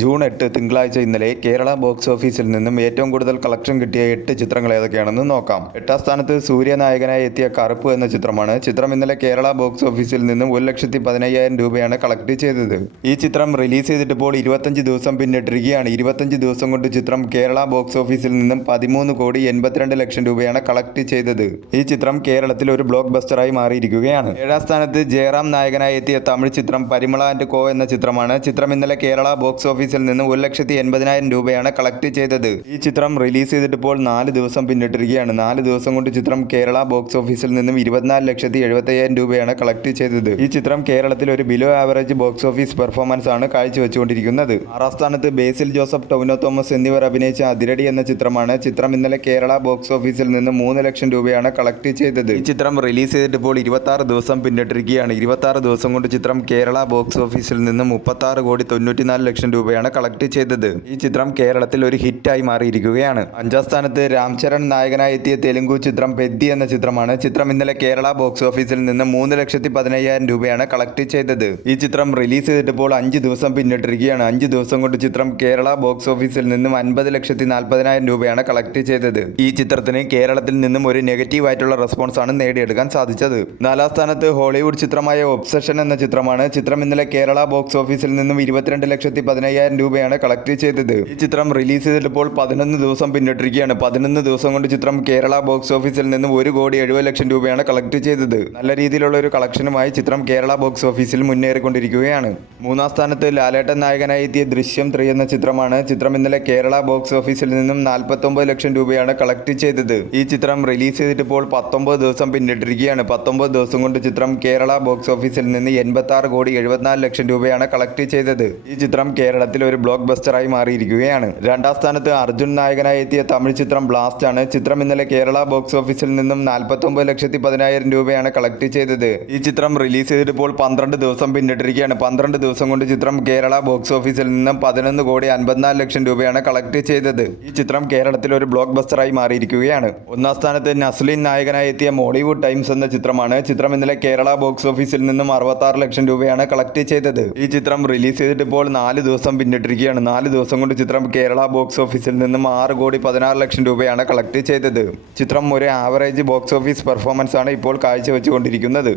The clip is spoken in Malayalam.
ജൂൺ 8 തിങ്കളാഴ്ച ഇന്നലെ കേരള ബോക്സ് ഓഫീസിൽ നിന്നും ഏറ്റവും കൂടുതൽ കളക്ഷൻ കിട്ടിയ 8 ചിത്രങ്ങൾ ഏതൊക്കെയാണെന്ന് നോക്കാം. 8ാം സ്ഥാനത്ത് സൂര്യനായകനായി എത്തിയ കറുപ്പ് എന്ന ചിത്രമാണ്. ചിത്രം ഇന്നലെ കേരള ബോക്സ് ഓഫീസിൽ നിന്നും 1,15,000 രൂപയാണ് കളക്ട് ചെയ്തത്. ഈ ചിത്രം റിലീസ് ചെയ്തിട്ടിപ്പോൾ 25 ദിവസം പിന്നിട്ടിരിക്കുകയാണ്. 25 ദിവസം കൊണ്ട് ചിത്രം കേരള ബോക്സ് ഓഫീസിൽ നിന്നും 13,82,00,000 രൂപയാണ് കളക്ട് ചെയ്തത്. ഈ ചിത്രം കേരളത്തിൽ ഒരു ബ്ലോക്ക് ബസ്റ്ററായി മാറിയിരിക്കുകയാണ്. 7ാം സ്ഥാനത്ത് ജയറാം നായകനായി എത്തിയ തമിഴ് ചിത്രം പരിമള ആൻഡ് കോ എന്ന ചിത്രമാണ്. ചിത്രം ഇന്നലെ കേരള ബോക്സ് ഓഫീസിൽ നിന്ന് 1,80,000 രൂപയാണ് കളക്ട് ചെയ്തത്. ഈ ചിത്രം റിലീസ് ചെയ്തിട്ടിപ്പോൾ 4 ദിവസം പിന്നിട്ടിരിക്കുകയാണ്. 4 ദിവസം കൊണ്ട് ചിത്രം കേരള ബോക്സ് ഓഫീസിൽ നിന്നും 24,75,000 രൂപയാണ് കളക്ട് ചെയ്തത്. ഈ ചിത്രം കേരളത്തിൽ ഒരു below average box office performance ആണ് കാഴ്ചവെച്ചുകൊണ്ടിരിക്കുന്നത്. 6ാം സ്ഥാനത്ത് ബേസിൽ ജോസഫ്, ടൊവിനോ തോമസ് എന്നിവർ അഭിനയിച്ച അതിരടി എന്ന ചിത്രമാണ്. ചിത്രം ഇന്നലെ കേരള ബോക്സ് ഓഫീസിൽ നിന്ന് 3 ലക്ഷം രൂപയാണ് കളക്ട് ചെയ്തത്. ഈ ചിത്രം റിലീസ് ചെയ്തിട്ടിപ്പോൾ 26 ദിവസം പിന്നിട്ടിരിക്കുകയാണ്. 26 ദിവസം കൊണ്ട് ചിത്രം കേരള ബോക്സ് ഓഫീസിൽ നിന്ന് 36,94,00,000 രൂപയാണ് കളക്ട് ചെയ്തത്. ഈ ചിത്രം കേരളത്തിൽ ഒരു ഹിറ്റായി മാറിയിരിക്കുകയാണ്. 5ാം സ്ഥാനത്ത് രാം ചരൺ നായകനായി എത്തിയ തെലുങ്കു ചിത്രം പെദ്ദി എന്ന ചിത്രമാണ്. ചിത്രം ഇന്നലെ കേരള ബോക്സ് ഓഫീസിൽ നിന്ന് 3,15,000 രൂപയാണ് കളക്ട് ചെയ്തത്. ഈ ചിത്രം റിലീസ് ചെയ്തിട്ടിപ്പോൾ 5 ദിവസം പിന്നിട്ടിരിക്കുകയാണ്. 5 ദിവസം കൊണ്ട് ചിത്രം കേരള ബോക്സ് ഓഫീസിൽ നിന്നും 50,40,000 രൂപയാണ് കളക്ട് ചെയ്തത്. ഈ ചിത്രത്തിന് കേരളത്തിൽ നിന്നും ഒരു നെഗറ്റീവ് ആയിട്ടുള്ള റെസ്പോൺസ് ആണ് നേടിയെടുക്കാൻ സാധിച്ചത്. 4ാം സ്ഥാനത്ത് ഹോളിവുഡ് ചിത്രമായ ഒബ്സഷൻ എന്ന ചിത്രമാണ്. ചിത്രം ഇന്നലെ കേരള ബോക്സ് ഓഫീസിൽ നിന്നും 22,15,000 രൂപയാണ് കളക്ട് ചെയ്തത്. ഈ ചിത്രം റിലീസ് ചെയ്തിട്ടിപ്പോൾ 11 ദിവസം പിന്നിട്ടിരിക്കുകയാണ്. 11 ദിവസം കൊണ്ട് ചിത്രം കേരള ബോക്സ് ഓഫീസിൽ നിന്നും 1,70,00,000 രൂപയാണ് കളക്ട് ചെയ്തത്. നല്ല രീതിയിലുള്ള ഒരു കളക്ഷനുമായി ചിത്രം കേരള ബോക്സ് ഓഫീസിൽ മുന്നേറിക്കൊണ്ടിരിക്കുകയാണ്. 3ാം സ്ഥാനത്ത് ലാലേട്ടൻ നായകനായി എത്തിയ ദൃശ്യം 3 എന്ന ചിത്രമാണ്. ചിത്രം ഇന്നലെ കേരള ബോക്സ് ഓഫീസിൽ നിന്നും 49 ലക്ഷം രൂപയാണ് കളക്ട് ചെയ്തത്. ഈ ചിത്രം റിലീസ് ചെയ്തിട്ടിപ്പോൾ 19 ദിവസം പിന്നിട്ടിരിക്കുകയാണ്. 19 ദിവസം കൊണ്ട് ചിത്രം കേരള ബോക്സ് ഓഫീസിൽ നിന്ന് 86,74,00,000 രൂപയാണ് കളക്ട് ചെയ്തത്. ഈ ചിത്രം കേരളത്തിൽ ഒരു ബ്ലോക്ക് ബസ്റ്ററായി മാറിയിരിക്കുകയാണ്. 2ാം സ്ഥാനത്ത് അർജുൻ നായകനായി എത്തിയ തമിഴ് ചിത്രം ബ്ലാസ്റ്റ് ആണ്. ചിത്രം ഇന്നലെ കേരള ബോക്സ് ഓഫീസിൽ നിന്നും 49,10,000 രൂപയാണ് കളക്ട് ചെയ്തത്. ഈ ചിത്രം റിലീസ് ചെയ്തിട്ടിപ്പോൾ 12 ദിവസം പിന്നിട്ടിരിക്കുകയാണ്. 12 ദിവസം കൊണ്ട് ചിത്രം കേരള ബോക്സ് ഓഫീസിൽ നിന്നും 11,54,00,000 രൂപയാണ് കളക്ട് ചെയ്തത്. ഈ ചിത്രം കേരളത്തിൽ ഒരു ബ്ലോക്ക് ബസ്റ്ററായി മാറിയിരിക്കുകയാണ്. 1ാം സ്ഥാനത്ത് നസ്ലിൻ നായകനായി എത്തിയ മോളിവുഡ് ടൈംസ് എന്ന ചിത്രമാണ്. ചിത്രം ഇന്നലെ കേരള ബോക്സ് ഓഫീസിൽ നിന്നും 66 ലക്ഷം രൂപയാണ് കളക്ട് ചെയ്തത്. ഈ ചിത്രം റിലീസ് ചെയ്തിട്ടിപ്പോൾ 4 ദിവസം പിന്നിട്ടിരിക്കുകയാണ്. 4 ദിവസം കൊണ്ട് ചിത്രം കേരള ബോക്സ് ഓഫീസിൽ നിന്നും 6,16,00,000 രൂപയാണ് കളക്ട് ചെയ്തത്. ചിത്രം ഒരു ആവറേജ് ബോക്സ് ഓഫീസ് പെർഫോമൻസ് ആണ് ഇപ്പോൾ കാഴ്ചവെച്ചുകൊണ്ടിരിക്കുന്നത്.